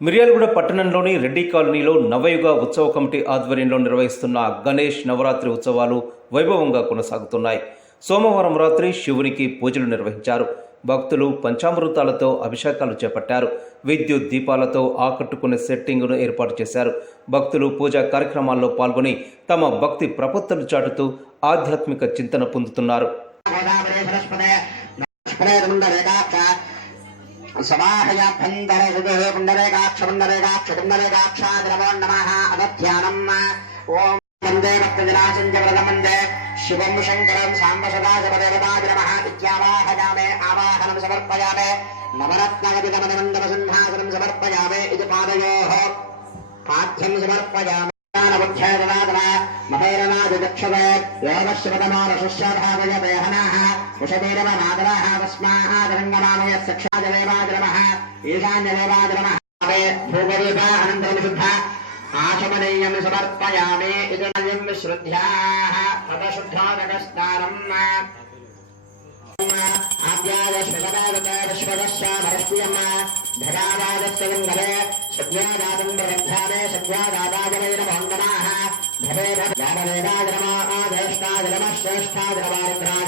మిర్యాలగూడ పట్టణంలోని రెడ్డి కాలనీలో నవయుగ ఉత్సవ కమిటీ ఆధ్వర్యంలో నిర్వహిస్తున్న గణేష్ నవరాత్రి ఉత్సవాలు వైభవంగా కొనసాగుతున్నాయి. సోమవారం రాత్రి శివునికి పూజలు నిర్వహించారు. భక్తులు పంచామృతాలతో అభిషేకాలు చేపట్టారు. విద్యుత్ దీపాలతో ఆకట్టుకునే సెట్టింగును ఏర్పాటు చేశారు. భక్తులు పూజా కార్యక్రమాల్లో పాల్గొని తమ భక్తి ప్రపత్తులు చాటుతూ ఆధ్యాత్మిక చింతన పొందుతున్నారు. గోదావరి పుండరేకాక్ష సమాహయాభ్యంతర పుండరేకాక్ష పుండరేకాక్ష పుండరేకాక్ష అదధ్యానం ఓం వందే భక్తజనాశం చ వ్రతమందే శివం శంకరం సాంబ సదాశివదేవతాయ ఇత్యావాహయామే ఆవాహనం సమర్పయామే నవరత్నగతిగమనమండల సింహాసనం సమర్పయామే ఇది పాదయోః పాఠ్యం సమర్పయామి జ్ఞానబుద్ధ్యాదనాదన మహేరనాదిదక్షవే యోగశ్రవతమానశుష్యాభావయ దేహనాః कुशभैरव माधवः तस्माः सक्षाजवेवाद्रवः ईशान्यदेवाद्रमः भूपदीप अनन्तरविशुद्ध आशमनीयं समर्पयामि इति नयं विश्रुद्ध्याः तदशुद्धानकस्नानम् ധരാവാദസ്യംഗേ സദ്യാദാതം പ്രബന്ധാനേ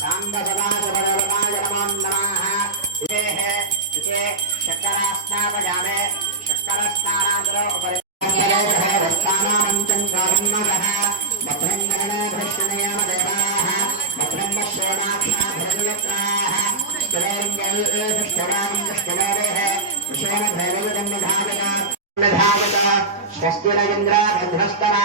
सांबसदासवरवताय नमो नमः इमे है इसे शक्करास्नापयामे शक्करस्नानान्तरो उपरिस्तानामञ्चं कर्मगः भद्रं गणभ्रश्रनयाम देवाः भद्रं वश्रेणाक्षा भरदयत्राः ष्टलोङ्गैष्टलोङ्गष्टलोरेः विषेण भैरवदं निधावता स्वस्ति न इन्द्रा भद्रस्तरा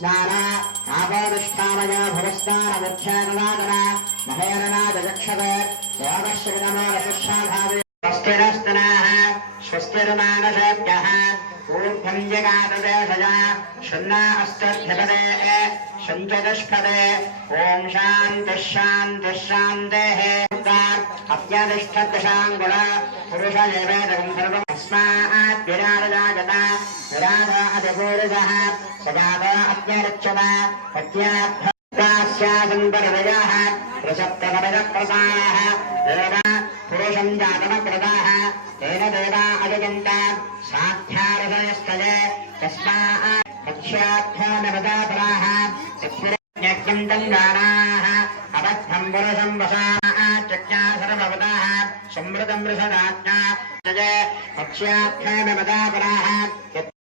स्नान तापोदिष्ठामया भवस्नानमुख्यानुवादन महेरणादजक्षत योगश्रिनमोरशिष्याभावे स्वस्तिरस्तनाः स्वस्तिर्मानसेभ्यः ऊर्ध्वञ्जगाददेशजा शन्ना अस्तभ्यपदे सञ्चतुष्पदे ॐ शान्तिश्शान्तिश्शान्तेः अत्यतिष्ठदशाङ्गुण पुरुष एवेदकं सर्वमस्मात् विराजता विराजा अधिपूरुषः सजातो సత్యరక్షత సత్యార్థాస్యాసందర్వయాः ప్రసప్తవరప్రసాः వేద పురుషం జాతమగ్రదాः తేన వేదా అజయంత సాధ్యారదయస్తయే తస్మా పక్ష్యాధ్యానవదాపరాः సత్యజ్ఞంతం దానాः పురుషం వసాः చక్యా సర్వవదాः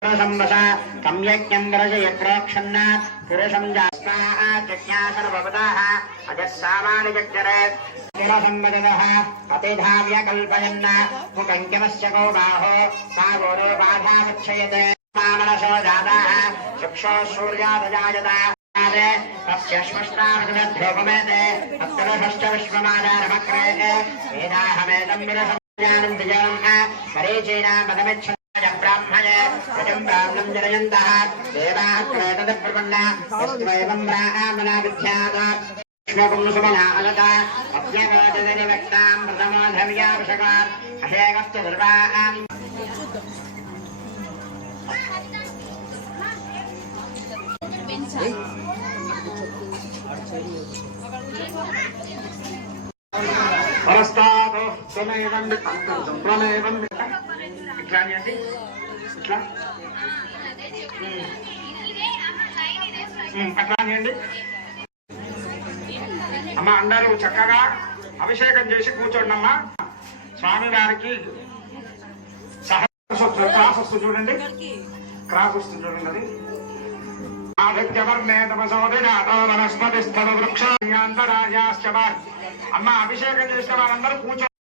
सम्यक्यङ्गरजयत्रेक्षन्नात् पुरुषं जास्ताः जिज्ञासनुभवताः अजस्सामानि जग्जरेत् किलसंवदनः अतिधाव्य कल्पयन्न मुकङ्किमस्य को बाहो सा गोरो बाधा गच्छयते मामनसो जाताः शिक्षो सूर्यादजायत। तस्य श्वश्रामध्योपमेते अत्रषश्च विश्वमादारमक्रे वेदाहमेदं विरसं ज्ञानं विजयं परेचीनामदमिच्छन् ब्राह्मणे प्रजम् ब्राह्मणं जनयन्तः देवाः प्रेतदप्रपन्न यस्त्वैवं ब्राह्मणा विख्यात ष्णपुंसुमनाहलताप्यवेदनिवक्तां प्रथमोधर्यावशकात् अशेकश्च सर्वाम् परस्तादो त्वमेवं त्वमेवं ఇట్లా అండి ఇట్లా అట్లా అండి అమ్మ అందరూ చక్కగా అభిషేకం చేసి కూర్చోండి అమ్మా. స్వామి వారికి సహస్ర క్రాస్ వస్తుంది చూడండి. క్రాస్ వస్తుంది చూడండి అది. ఆదిత్యవర్ణే తమసోదినాథో వనస్పతిస్థల వృక్షాంతరాజాశ్చ అమ్మ అభిషేకం చేసిన వారందరూ కూర్చో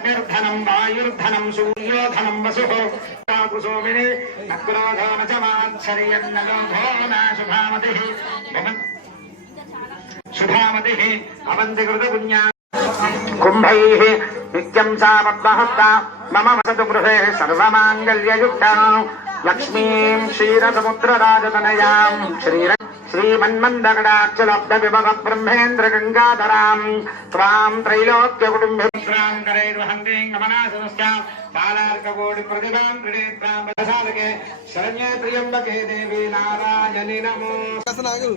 అగ్నిర్ధనం వాయుర్ధనం సూర్యోధనం వసు కుసోమిని అగ్రోధోన చ మాత్సర్యోభోనాశుభామతి శుభామతి అవంతి కృత పుణ్యా కుంభై నిత్యం సా పద్మహస్త మమ వసతు గృహే సర్వమాంగళ్యయుక్త లక్ష్మీం క్షీరసముద్రరాజతనయాం శ్రీర శ్రీమన్మందగడాక్షలబ్ద విభవ బ్రహ్మేంద్ర గంగాధరాం త్వాం త్రైలోక్య కుటుంబేంగమనాశనశ్చాలార్కకోటి ప్రతిభాం క్రీడేత్రాం రథసాలకే శరణ్యే త్రియంబకే దేవి నారాయణి నమో ఆగు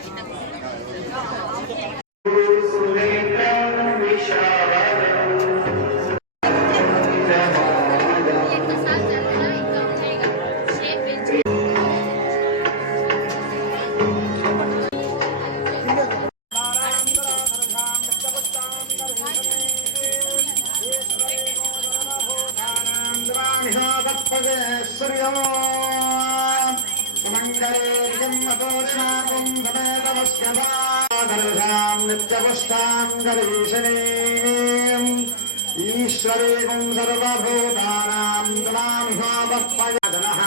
అయ్యారు ఈశ్వరేకం సర్వభూతానాం జనామిహావర్పయజనః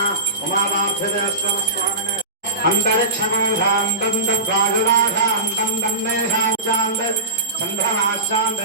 ఉమావార్థదేశ్వరస్వామినే అంతరిక్షమం శాంతం. తద్వాజురాశాంతం తన్నే శాంత చంద్రమాశాంతి